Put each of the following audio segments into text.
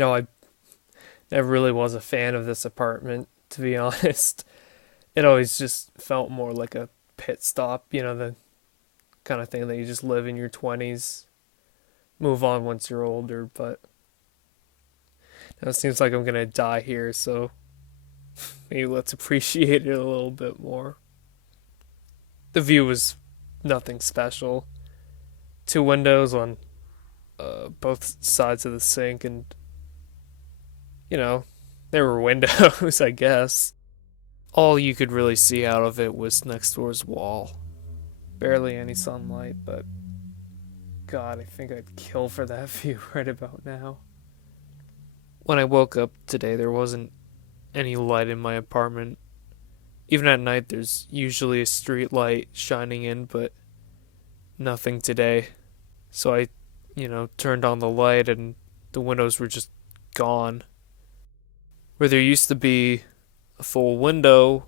I never really was a fan of this apartment, to be honest. It always just felt more like a pit stop, the kind of thing that you just live in your 20s, move on once you're older, but now it seems like I'm going to die here, so maybe let's appreciate it a little bit more. The view was nothing special. Two windows on both sides of the sink, and, you know, there were windows, I guess. All you could really see out of it was next door's wall. Barely any sunlight, but God, I think I'd kill for that view right about now. When I woke up today, there wasn't any light in my apartment. Even at night, there's usually a street light shining in, but nothing today. So I, turned on the light and the windows were just gone. Where there used to be a full window,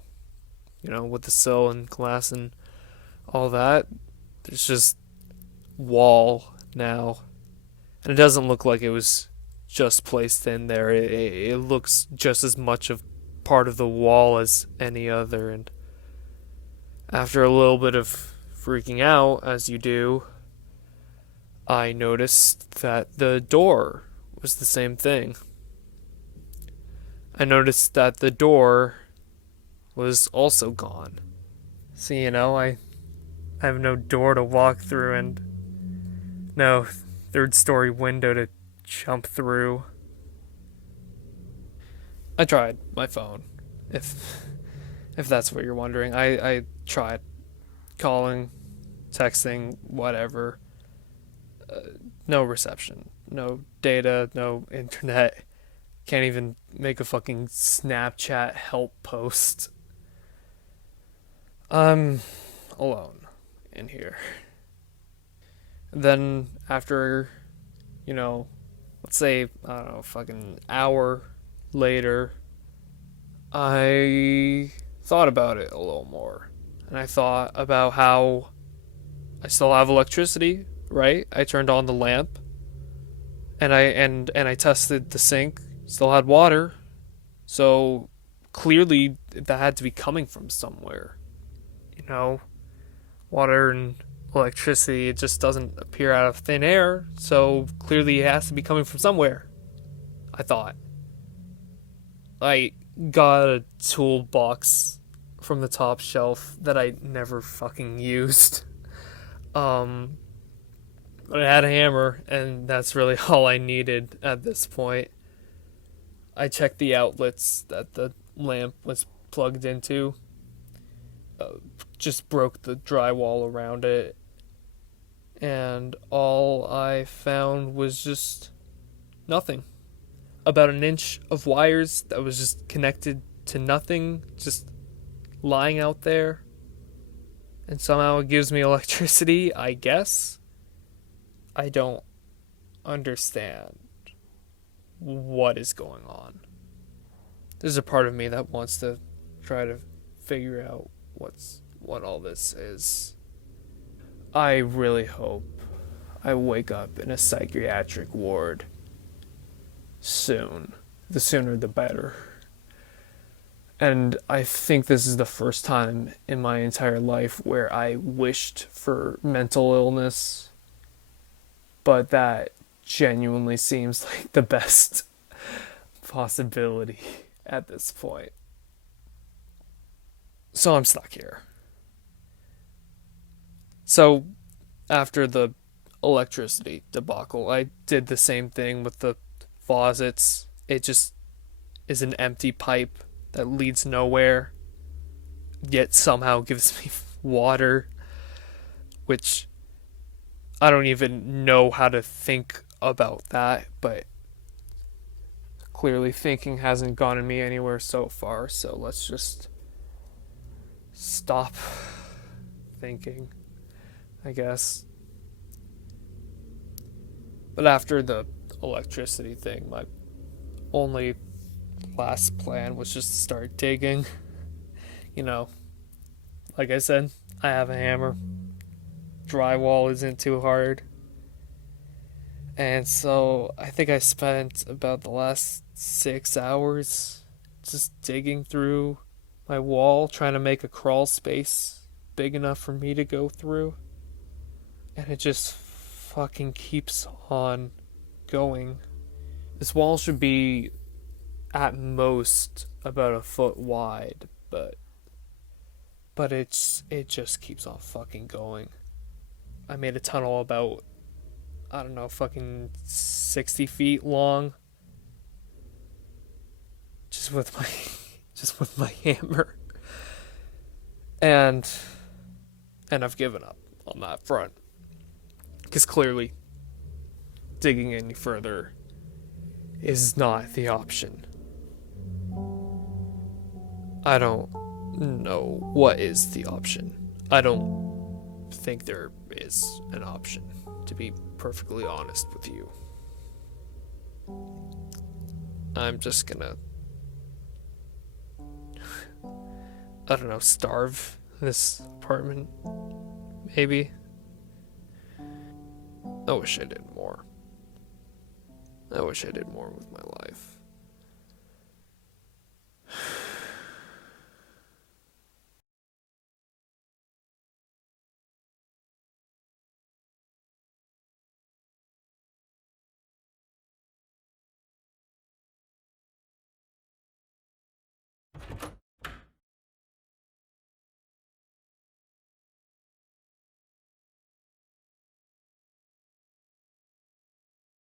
with the sill and glass and all that, there's just wall now. And it doesn't look like it was just placed in there. It looks just as much of part of the wall as any other. And after a little bit of freaking out, as you do, I noticed that the door was the same thing. I noticed that the door was also gone. So, I have no door to walk through and no third story window to jump through. I tried my phone, if that's what you're wondering. I tried calling, texting, whatever. No reception, no data, no internet. Can't even make a fucking Snapchat help post. I'm alone in here. Then after, let's say, I don't know, fucking hour later, I thought about it a little more. And I thought about how I still have electricity, right? I turned on the lamp and I tested the sink, still had water. So clearly that had to be coming from somewhere. Water and electricity, it just doesn't appear out of thin air, so clearly it has to be coming from somewhere, I thought. I got a toolbox from the top shelf that I never fucking used. But I had a hammer, and that's really all I needed at this point. I checked the outlets that the lamp was plugged into. Just broke the drywall around it, and all I found was just nothing. About an inch of wires that was just connected to nothing, just lying out there. And somehow it gives me electricity, I guess. I don't understand what is going on. There's a part of me that wants to try to figure out what all this is. I really hope I wake up in a psychiatric ward soon. The sooner the better. And I think this is the first time in my entire life where I wished for mental illness, but that genuinely seems like the best possibility at this point. So I'm stuck here. So after the electricity debacle, I did the same thing with the faucets. It just is an empty pipe that leads nowhere, yet somehow gives me water, which I don't even know how to think about that, but clearly thinking hasn't gotten me anywhere so far, so let's just stop thinking, I guess. But after the electricity thing, my only last plan was just to start digging. Like I said, I have a hammer. Drywall isn't too hard. And so I think I spent about the last 6 hours just digging through my wall, trying to make a crawl space big enough for me to go through. And it just fucking keeps on going. This wall should be at most about a foot wide, but it just keeps on fucking going. I made a tunnel about, I don't know, fucking 60 feet long just with my just with my hammer. And I've given up on that front because clearly digging any further is not the option. I don't know what is the option. I don't think there is an option, to be perfectly honest with you. I'm just gonna, I don't know, starve this apartment, maybe. I wish I did more. I wish I did more with my life.